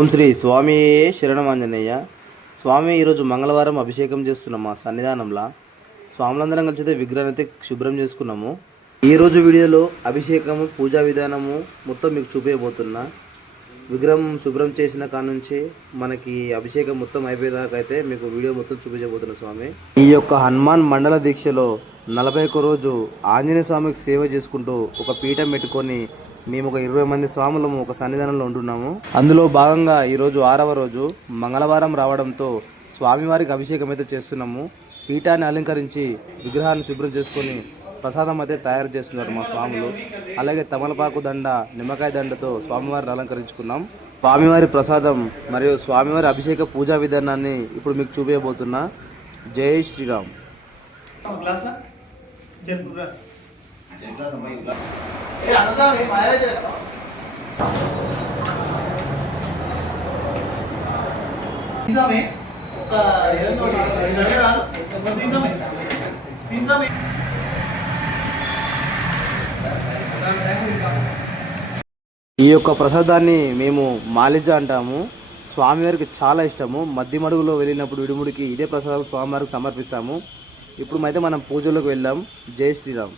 ఓం శ్రీ స్వామి శరణమాంజనేయ. స్వామి ఈరోజు మంగళవారం అభిషేకం చేస్తున్నాం మా సన్నిధానంలో స్వాములందరం కలిసి అయితే విగ్రహాన్ని అయితే శుభ్రం చేసుకున్నాము. ఈరోజు వీడియోలో అభిషేకము పూజా విధానము మొత్తం మీకు చూపించబోతున్నా విగ్రహం శుభ్రం చేసిన కాడ నుంచి మనకి అభిషేకం మొత్తం అయిపోయేదాకా అయితే మీకు వీడియో మొత్తం చూపించబోతున్నా స్వామి. ఈ యొక్క హనుమాన్ మండల దీక్షలో నలభై ఒక్క రోజు ఆంజనేయ స్వామికి సేవ చేసుకుంటూ ఒక పీఠం పెట్టుకొని మేము ఒక ఇరవై మంది స్వాములము ఒక సన్నిధానంలో ఉంటున్నాము అందులో భాగంగా ఈరోజు ఆరవ రోజు మంగళవారం రావడంతో స్వామివారికి అభిషేకం అయితే చేస్తున్నాము. పీఠాన్ని అలంకరించి విగ్రహాన్ని శుభ్రం చేసుకొని ప్రసాదం అయితే తయారు చేస్తున్నారు మా స్వాములు. అలాగే తమలపాకు దండ నిమ్మకాయ దండతో స్వామివారిని అలంకరించుకున్నాం. స్వామివారి ప్రసాదం మరియు స్వామివారి అభిషేక పూజా విధానాన్ని ఇప్పుడు మీకు చూపించబోతున్నా జై శ్రీరామ్. ఈ యొక్క ప్రసాదాన్ని మేము మాలిజ అంటాము. స్వామివారికి చాలా ఇష్టము. మధ్యమడుగులో వెళ్ళినప్పుడు విడుముడికి ఇదే ప్రసాదం స్వామివారికి సమర్పిస్తాము. ఇప్పుడు అయితే మనం పూజలోకి వెళ్దాం. జై శ్రీరామ్.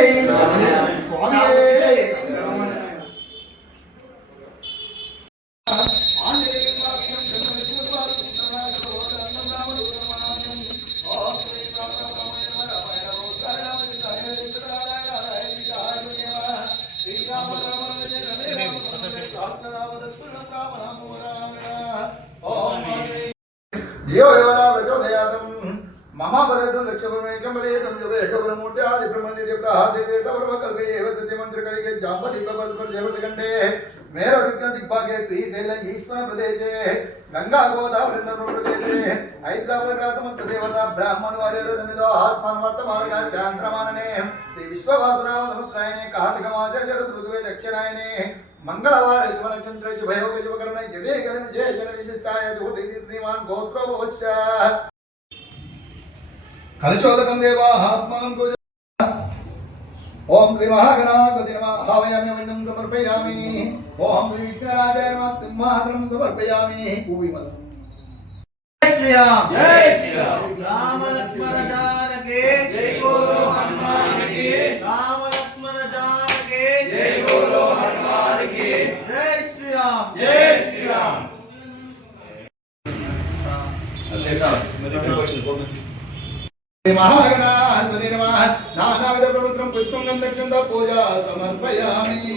Please. Uh, yeah. యుగేశవరమూర్తి ఆది బ్రహ్మణి ప్రహార్దే తవరవ కల్పే ఏవ సత్య మంత్ర కలిగే జాంబ దివ్య పదపర జవత కంటే మేర విఘ్న దిగ్భాగే శ్రీశైల ఈశ్వర ప్రదేశే గంగా గోదావరి ప్రదేశే హైదరాబాద్ రాసమంత దేవత బ్రాహ్మణ వార్య సన్నిధో ఆత్మాన్ వర్తమానగా చాంద్రమాననే శ్రీ విశ్వవాసురామ సముత్సాయనే కార్తీక మాస శరద్ ఋతువే దక్షిణాయనే మంగళవార శివనచంద్ర శుభయోగ శుభకరణ జవే గణ విజయ జన విశిష్టాయ శుభదితి శ్రీమాన్ గోత్రోభవచ్చ కలశోదకం దేవా ఆత్మనం పూజ ఓం శ్రీ మహాగణాధిపతి నమ భావయామి వన్నం సమర్పయామి. ఓం శ్రీ విఘ్నరాజాయ నమ సింహాసనం సమర్పయామి. పూవిమల జై శ్రీరామ్. జై శ్రీరామ్. రామ లక్ష్మణ జానకి జై బోలో హనుమానికి రామ లక్ష్మణ జానకి జై బోలో హనుమానికి జై శ్రీరామ్. జై శ్రీరామ్. శ్రీ మహాగణాధిపతి నమ నానావిధ ప్రవృత్తం పుష్పం గంధక్షంత పూజ సమర్పయామి.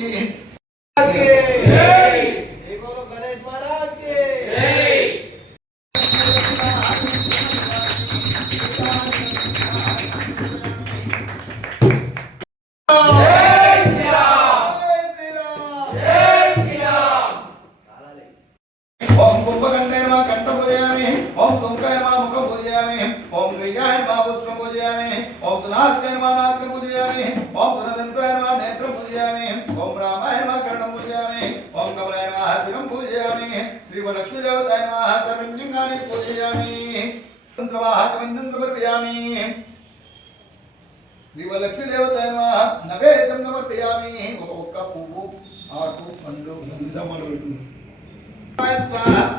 ముఖ పూజయామి ఓం క్రియాయ నమ పుష్ప పూజయామి ఓం సునాస్కే నమ నాస్క పూజయామి ఓం సునదంతాయ నమ నేత్ర పూజయామి ఓం రామాయ నమ కర్ణ పూజయామి ఓం కమలాయ నమ శిరం పూజయామి శ్రీ వరలక్ష్మి దేవతాయ నమ సర్వలింగాన్ని పూజయామి తంత్రవాహకమిందం సమర్పయామి శ్రీ వరలక్ష్మి దేవతాయ నమ నవేదం సమర్పయామి ఒక ఒక్క పువ్వు ఆకు పండ్లు నిజామాలు పెట్టుకుంటాం स्वाहा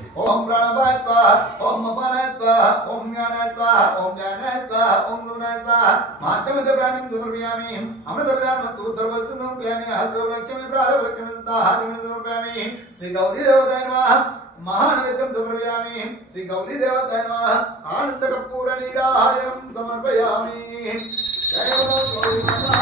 ఓం ప్రణవాయ స్వాహ ఓం మపనాయ స్వాహ ఓం జ్ఞానాయ స్వాహ ఓం జ్ఞానాయ స్వాహ ఓం గురునాయ స్వాహ మాధ్యమిత ప్రాణిం సమర్పయామి అమృతదానం సూత్రవస్తు సమర్పయామి హస్రలక్ష్మి ప్రాధవలక్ష్మి దాహారమి సమర్పయామి శ్రీ గౌరీ దేవతాయ నమః మహానవితం సమర్పయామి శ్రీ గౌరీ దేవతాయ నమః ఆనంద కపూర నీరాయం సమర్పయామి జయ గౌరీ మాతా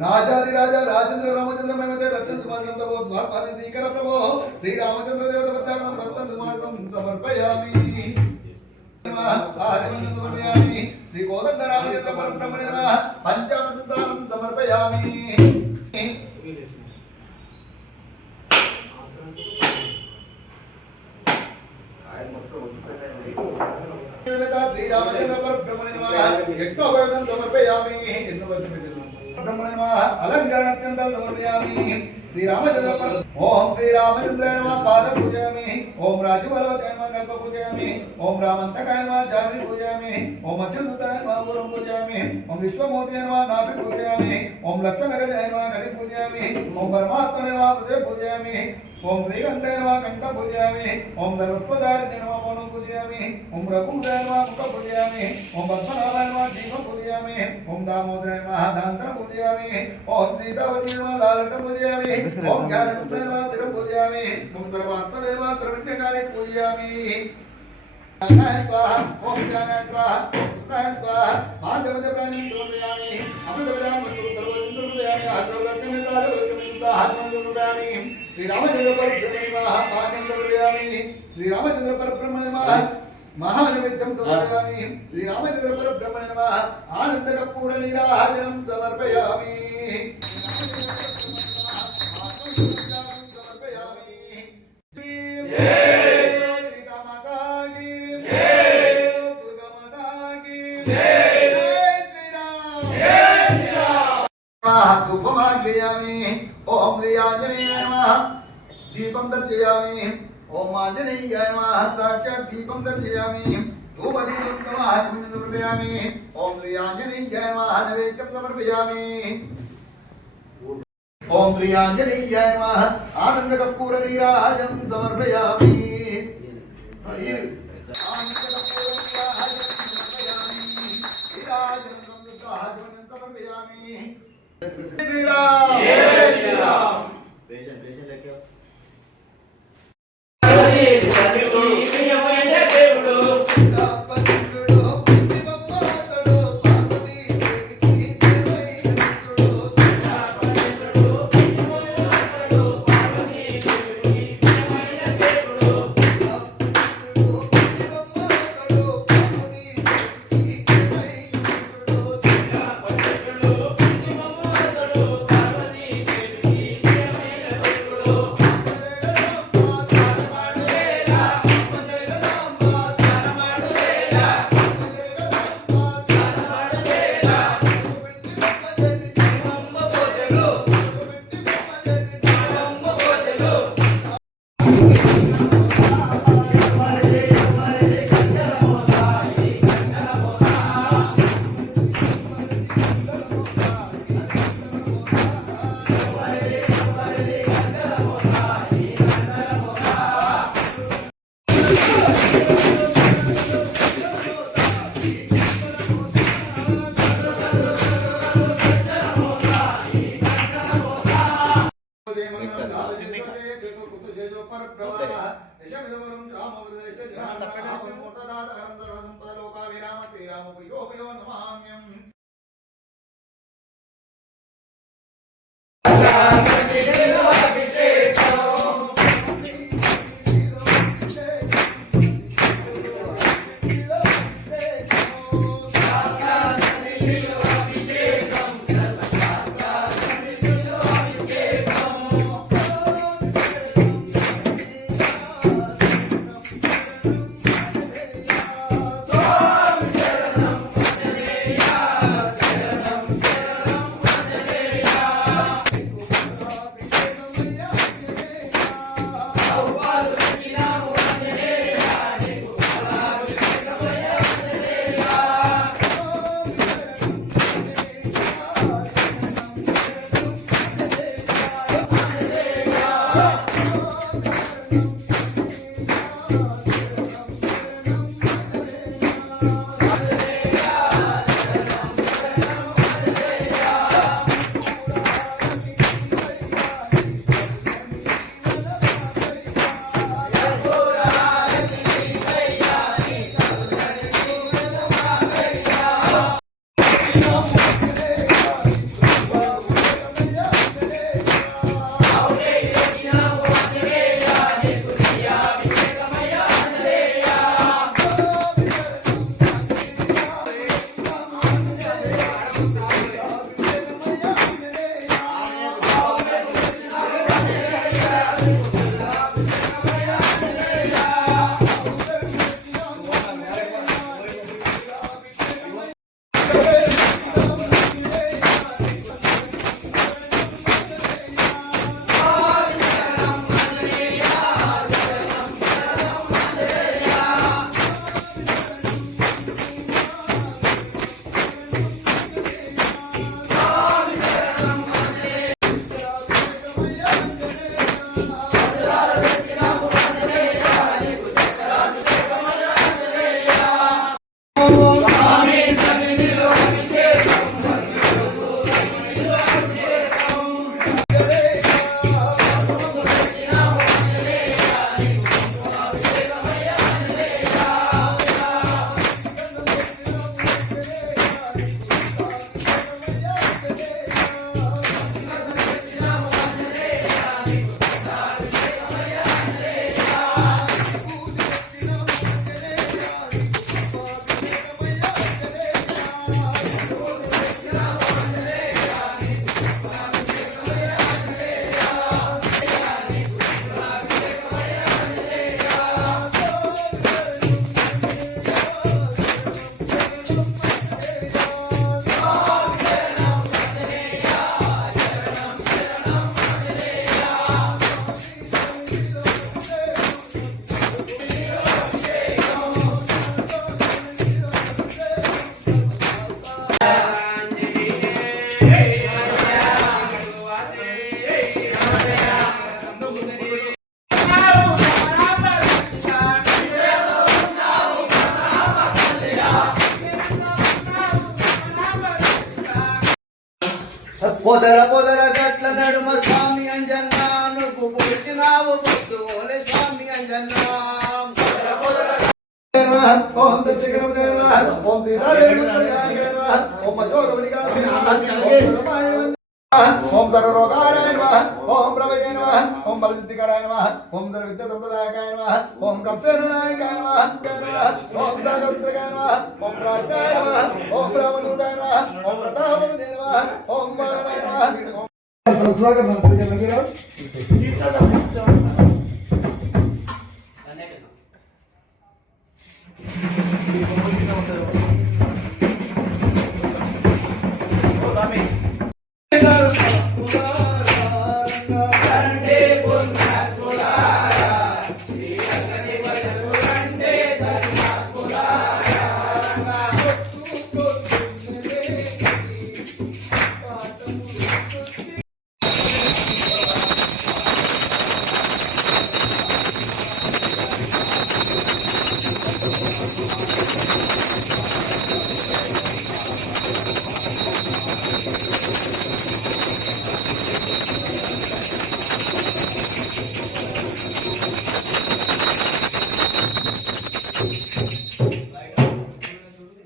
రాజాది రాజా రాజేంద్ర రామచంద్ర మేమతే రత్న సుమాత్రం తమో ద్వాస్వామి శ్రీకర ప్రభో శ్రీరామచంద్ర దేవత పత్యాం రత్న సుమాత్రం సమర్పయామి ఆదిమన్యం సమర్పయామి శ్రీ కోదండ రామచంద్ర పరబ్రహ్మణ నమః పంచామృత స్థానం సమర్పయామి శ్రీరామచంద్ర పరబ్రహ్మణ నమః యజ్ఞోపవేదం సమర్పయామి ఎన్నోపవేదం బ్రహ్మణ నమః అలంకరణ చంద్రం సమర్పయామి శ్రీరామచంద్ర పర ఓం శ్రీరామచంద్ర నమః పాద పూజయామి ఓం రాజవల్లభాయ నమః కల్ప పూజయామి ఓం రామంతకాయ నమః జామి పూజయామి ఓం అచ్యుతాయ నమః పూర్వం పూజయామి ఓం విశ్వమూర్తి నమః నాభి పూజయామి ఓం లక్ష్మణగజాయ నమః కడి పూజయామి ఓం పరమాత్మ నమః హృదయ పూజయామి ఓం శ్రీకంఠాయ నమః కంఠ పూజయామి ఓం ధర్మస్పదారిణ్య నమః మౌనం పూజయామి ఓం రఘుదాయ నమః ముఖ పూజయామి ఓం పద్మనాభాయ నమః దీపం పూజయామి ఓం దామోదరాయ నమః దాంతర పూజయామి ఓం సీతావతి నమః లాలట పూజయామి ఓం జ్ఞానసుందర నమః తిరం పూజయామి ఓం సర్వాత్మ నమః త్రివిఘ్నకారి పూజయామి జ్ఞానాయ స్వాహ ఓం జ్ఞానాయ శ్రీరామచంద్ర పరబ్రహ్మణి మహా పాఠం సమర్పయామి శ్రీరామచంద్ర పరబ్రహ్మణి మహా మహానైవేద్యం సమర్పయామి శ్రీరామచంద్ర పరబ్రహ్మణి నమః ఆనంద కర్పూర నీరాజనం సమర్పయామి సమర్పయామి సీతామాతాకి దుర్గామాతాకి ధూపమాగ్రయామి ఓం శ్రీ ఆంజనేయ నమః దీపం దర్శయామి ఓం ఆంజనేయాయ నమః సాక్షాత్ దీపం దర్శయామి ధూపదీపం సమర్పయామి ఓం శ్రీ ఆంజనేయాయ నమః నైవేద్యం సమర్పయామి ఓం శ్రీ ఆంజనేయాయ నమః ఆనంద కర్పూర నీరాజం సమర్పయామి ఆనంద కర్పూర నీరాజనం శ్రీరామ పొదర నువ్వు పుట్టినావు పొద్దులే స్వామి అంజన్నా పొదర పొదర ఓం దచ్చగరం దేవ ఓం సీతాదేవి దేవ ఓం అశోకవనిగా ఓం సర్వరోగారాయ నమః ఓం ప్రవయ నమః ఓం బలసిద్ధికరాయ నమః ఓం సర్వ విద్యాసంప్రదాయకాయ నమః ఓం కంసేనునాయకాయ నమః ఓం సాగరస్రకాయ నమః ఓం ప్రాజ్ఞాయ నమః ఓం బ్రహ్మదూతాయ నమః ఓం ప్రతాపవదే నమః ఓం బాలాయ నమః సంవత్సరాలు దగ్గర